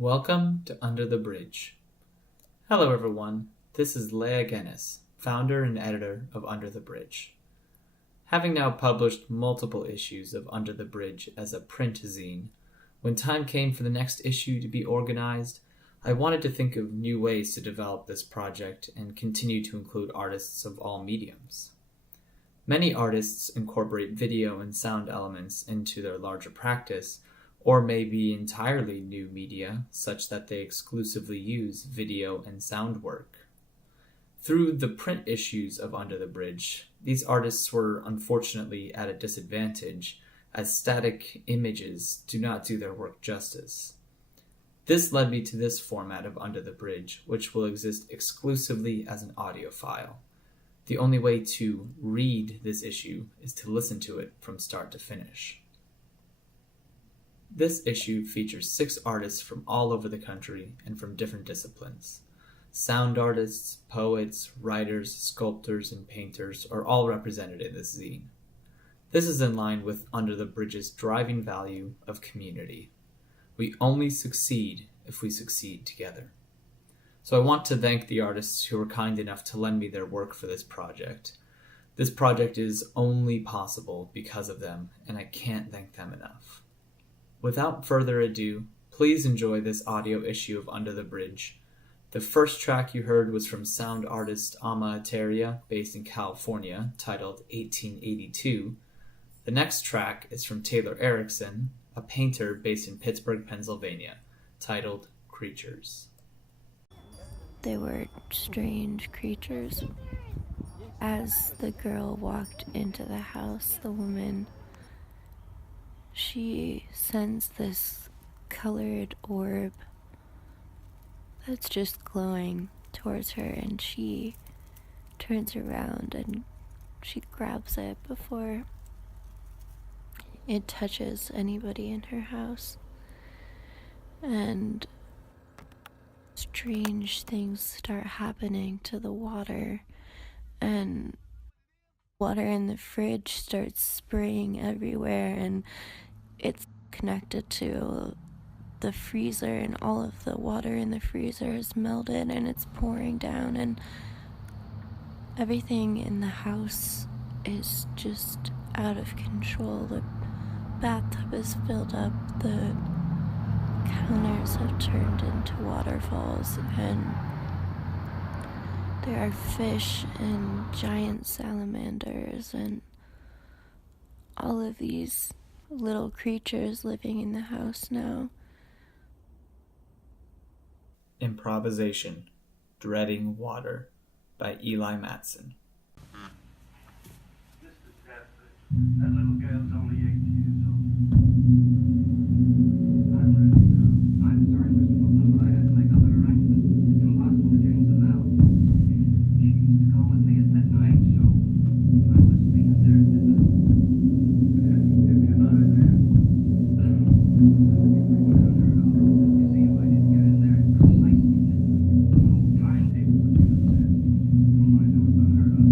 Welcome to Under the Bridge. Hello everyone, this is Leia Genis, founder and editor of Under the Bridge. Having now published multiple issues of Under the Bridge as a print zine, when time came for the next issue to be organized, I wanted to think of new ways to develop this project and continue to include artists of all mediums. Many artists incorporate video and sound elements into their larger practice, or may be entirely new media, such that they exclusively use video and sound work. Through the print issues of Under the Bridge, these artists were unfortunately at a disadvantage, as static images do not do their work justice. This led me to this format of Under the Bridge, which will exist exclusively as an audio file. The only way to read this issue is to listen to it from start to finish. This issue features 6 artists from all over the country and from different disciplines. Sound artists, poets, writers, sculptors, and painters are all represented in this zine. This is in line with Under the Bridge's driving value of community. We only succeed if we succeed together. So I want to thank the artists who were kind enough to lend me their work for this project. This project is only possible because of them, and I can't thank them enough. Without further ado, please enjoy this audio issue of Under the Bridge. The first track you heard was from sound artist Ama Eteria, based in California, titled 1882. The next track is from Taylor Erickson, a painter based in Pittsburgh, Pennsylvania, titled Creatures. They were strange creatures. As the girl walked into the house, the woman, she sends this colored orb that's just glowing towards her, and she turns around and she grabs it before it touches anybody in her house. And strange things start happening to the water, and water in the fridge starts spraying everywhere, and it's connected to the freezer, and all of the water in the freezer is melted and it's pouring down, and everything in the house is just out of control. The bathtub is filled up, the counters have turned into waterfalls, and there are fish and giant salamanders and all of these little creatures living in the house now. Improvisation, Dreading Water, by Eli Matson. Mr. Bradford, that little girl's only 8 years old. I'm ready now. I'm sorry, Mr. Fulton, but I had to make other arrangements. It's impossible to change the now. She used to come with me at midnight, so I must be in there at midnight. If you're not in there, then that would be pretty much unheard of. You see, if I didn't get in there at precisely midnight, the whole timetable would be upset. I know it's unheard of.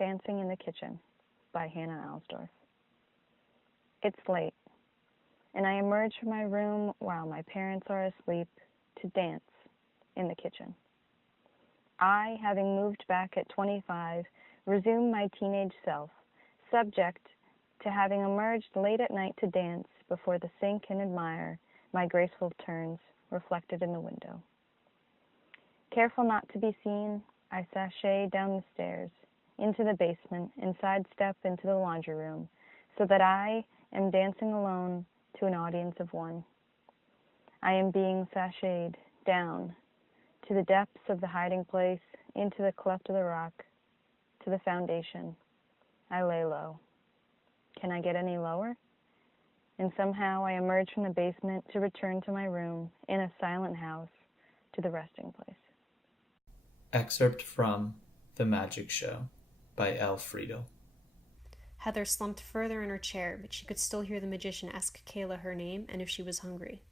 Dancing in the Kitchen by Hannah Alsdorf. It's late, and I emerge from my room while my parents are asleep to dance in the kitchen. I, having moved back at 25, resume my teenage self, subject to having emerged late at night to dance before the sink and admire my graceful turns reflected in the window. Careful not to be seen, I sashay down the stairs, into the basement, and sidestep into the laundry room, so that I am dancing alone to an audience of one. I am being sashayed down to the depths of the hiding place, into the cleft of the rock, to the foundation. I lay low. Can I get any lower? And somehow I emerge from the basement to return to my room in a silent house to the resting place. Excerpt from The Magic Show by L. Friedel. Heather slumped further in her chair, but she could still hear the magician ask Kayla her name and if she was hungry.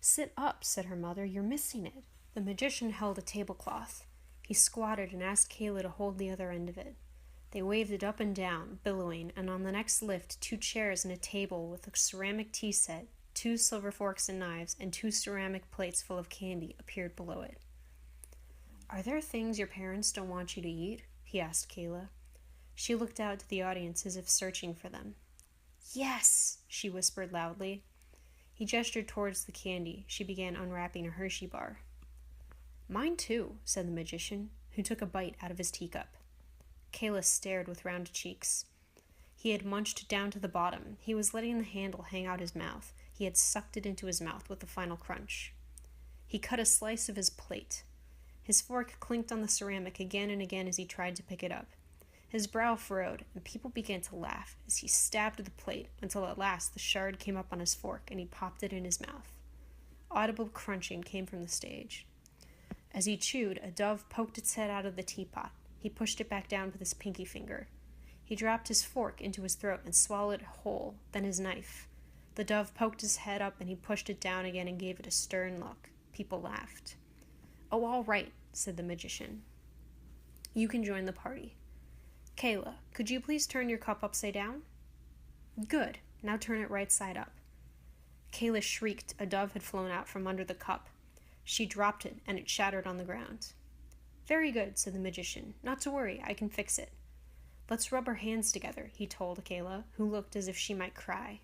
"Sit up," said her mother. "You're missing it." The magician held a tablecloth. He squatted and asked Kayla to hold the other end of it. They waved it up and down, billowing, and on the next lift, 2 chairs and a table with a ceramic tea set, 2 silver forks and knives, and 2 ceramic plates full of candy appeared below it. "Are there things your parents don't want you to eat?" he asked Kayla. She looked out to the audience as if searching for them. "Yes," she whispered loudly. He gestured towards the candy. She began unwrapping a Hershey bar. "Mine too," said the magician, who took a bite out of his teacup. Kayla stared with round cheeks. He had munched down to the bottom. He was letting the handle hang out his mouth. He had sucked it into his mouth with the final crunch. He cut a slice of his plate. His fork clinked on the ceramic again and again as he tried to pick it up. His brow furrowed, and people began to laugh as he stabbed the plate until at last the shard came up on his fork and he popped it in his mouth. Audible crunching came from the stage. As he chewed, a dove poked its head out of the teapot. He pushed it back down with his pinky finger. He dropped his fork into his throat and swallowed it whole, then his knife. The dove poked his head up and he pushed it down again and gave it a stern look. People laughed. "Oh, all right," said the magician. "You can join the party. Kayla, could you please turn your cup upside down?" "Good. Now turn it right side up." Kayla shrieked. A dove had flown out from under the cup. She dropped it, and it shattered on the ground. "Very good," said the magician. "Not to worry, I can fix it." "Let's rub our hands together," he told Kayla, who looked as if she might cry.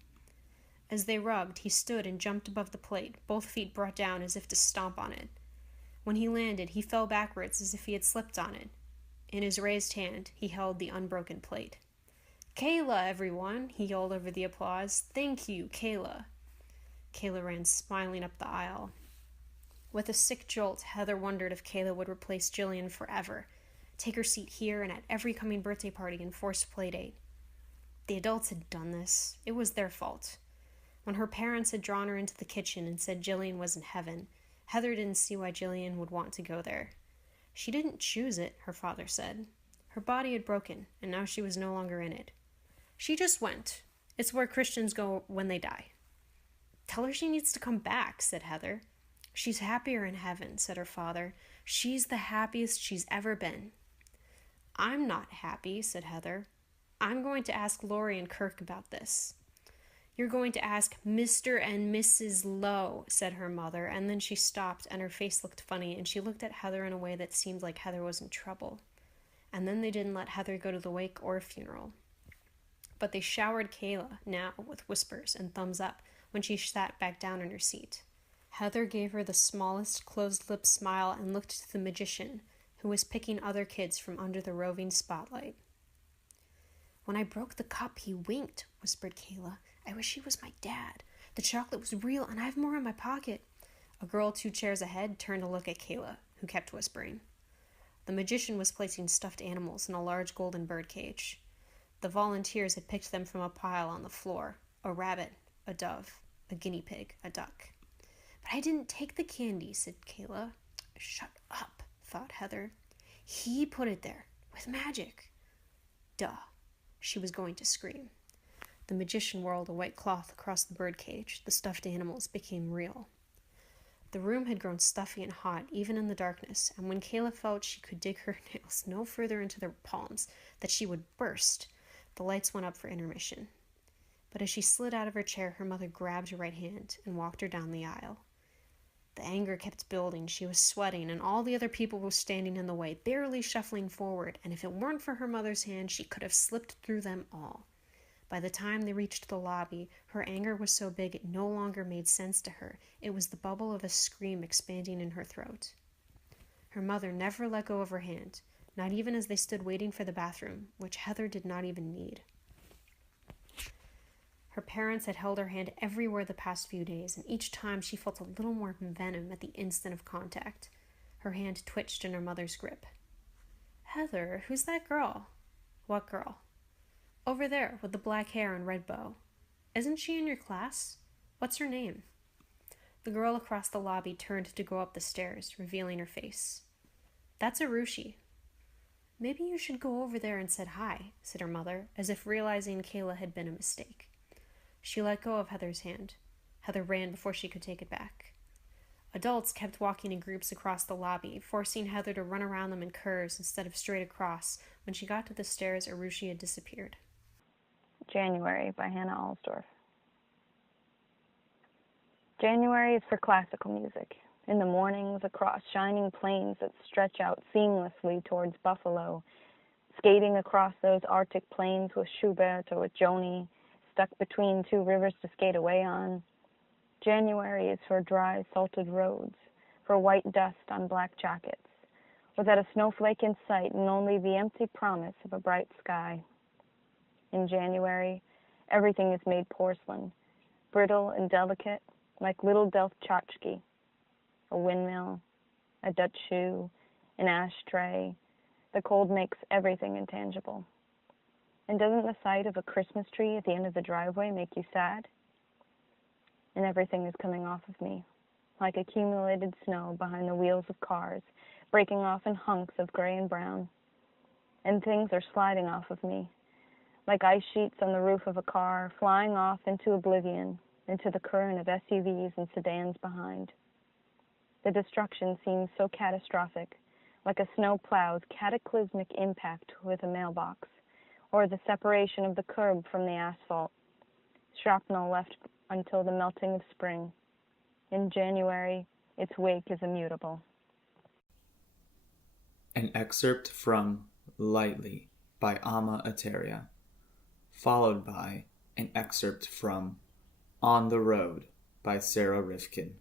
As they rubbed, he stood and jumped above the plate, both feet brought down as if to stomp on it. When he landed, he fell backwards as if he had slipped on it. In his raised hand, he held the unbroken plate. "Kayla, everyone!" he yelled over the applause. "Thank you, Kayla." Kayla ran smiling up the aisle. With a sick jolt, Heather wondered if Kayla would replace Jillian forever, take her seat here and at every coming birthday party and forced playdate. The adults had done this. It was their fault. When her parents had drawn her into the kitchen and said Jillian was in heaven, Heather didn't see why Jillian would want to go there. She didn't choose it, her father said. Her body had broken, and now she was no longer in it. She just went. It's where Christians go when they die. "Tell her she needs to come back," said Heather. "She's happier in heaven," said her father. "She's the happiest she's ever been." "I'm not happy," said Heather. "I'm going to ask Lori and Kirk about this." "You're going to ask Mr. and Mrs. Lowe," said her mother, and then she stopped, and her face looked funny, and she looked at Heather in a way that seemed like Heather was in trouble. And then they didn't let Heather go to the wake or funeral. But they showered Kayla, now, with whispers and thumbs up, when she sat back down in her seat. Heather gave her the smallest closed-lipped smile and looked to the magician, who was picking other kids from under the roving spotlight. "When I broke the cup, he winked," whispered Kayla. "I wish he was my dad. The chocolate was real, and I have more in my pocket." A girl 2 chairs ahead turned to look at Kayla, who kept whispering. The magician was placing stuffed animals in a large golden bird cage. The volunteers had picked them from a pile on the floor: a rabbit, a dove, a guinea pig, a duck. "But I didn't take the candy," said Kayla. "Shut up," thought Heather. "He put it there, with magic." Duh. She was going to scream. The magician whirled a white cloth across the birdcage. The stuffed animals became real. The room had grown stuffy and hot, even in the darkness, and when Kayla felt she could dig her nails no further into their palms, that she would burst, the lights went up for intermission. But as she slid out of her chair, her mother grabbed her right hand and walked her down the aisle. The anger kept building. She was sweating, and all the other people were standing in the way, barely shuffling forward, and if it weren't for her mother's hand, she could have slipped through them all. By the time they reached the lobby, her anger was so big it no longer made sense to her. It was the bubble of a scream expanding in her throat. Her mother never let go of her hand, not even as they stood waiting for the bathroom, which Heather did not even need. Her parents had held her hand everywhere the past few days, and each time she felt a little more venom at the instant of contact. Her hand twitched in her mother's grip. "Heather, who's that girl?" "What girl?" "Over there, with the black hair and red bow. Isn't she in your class? What's her name?" The girl across the lobby turned to go up the stairs, revealing her face. "That's Arushi." "Maybe you should go over there and say hi," said her mother, as if realizing Kayla had been a mistake. She let go of Heather's hand. Heather ran before she could take it back. Adults kept walking in groups across the lobby, forcing Heather to run around them in curves instead of straight across. When she got to the stairs, Arushi had disappeared. January by Hannah Alsdorf. January is for classical music. In the mornings, across shining plains that stretch out seamlessly towards Buffalo, skating across those Arctic plains with Schubert or with Joni, stuck between two rivers to skate away on. January is for dry, salted roads, for white dust on black jackets, without a snowflake in sight and only the empty promise of a bright sky. In January, everything is made porcelain, brittle and delicate, like little Delft tchotchke. A windmill, a Dutch shoe, an ashtray. The cold makes everything intangible. And doesn't the sight of a Christmas tree at the end of the driveway make you sad? And everything is coming off of me, like accumulated snow behind the wheels of cars, breaking off in hunks of gray and brown. And things are sliding off of me, like ice sheets on the roof of a car, flying off into oblivion, into the current of SUVs and sedans behind. The destruction seems so catastrophic, like a snow plow's cataclysmic impact with a mailbox, or the separation of the curb from the asphalt, shrapnel left until the melting of spring. In January, its wake is immutable. An excerpt from Lightly by Amma Ateria, followed by an excerpt from On the Road by Sarah Rifkin.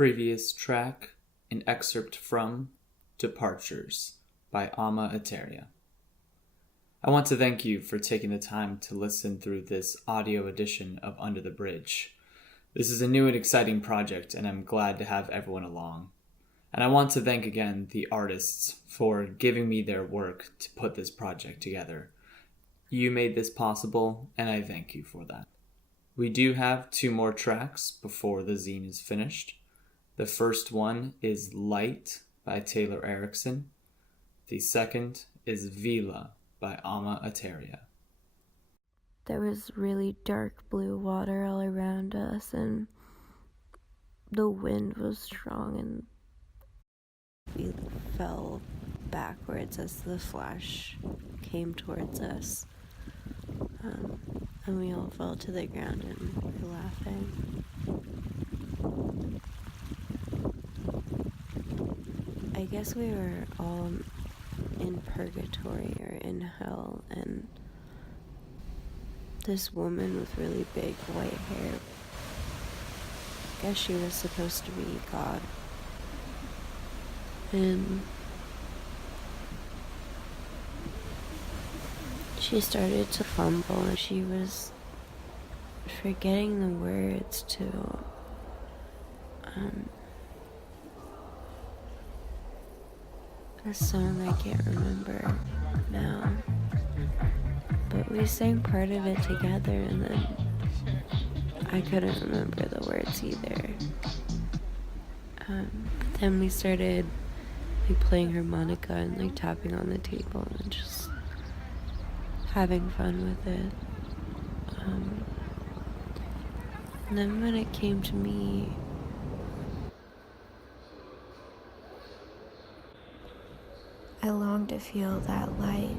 Previous track, an excerpt from Departures by Ama Eteria. I want to thank you for taking the time to listen through this audio edition of Under the Bridge. This is a new and exciting project, and I'm glad to have everyone along. And I want to thank again the artists for giving me their work to put this project together. You made this possible, and I thank you for that. We do have 2 more tracks before the zine is finished. The first one is Light by Taylor Erickson. The second is Vila by Ama Eteria. There was really dark blue water all around us, and the wind was strong, and we fell backwards as the flash came towards us. And we all fell to the ground and were laughing. I guess we were all in purgatory or in hell, and this woman with really big white hair, I guess she was supposed to be God. And she started to fumble, and she was forgetting the words to a song I can't remember now. But we sang part of it together, and then I couldn't remember the words either. Then we started playing harmonica and tapping on the table and just having fun with it. And then when it came to me, I longed to feel that light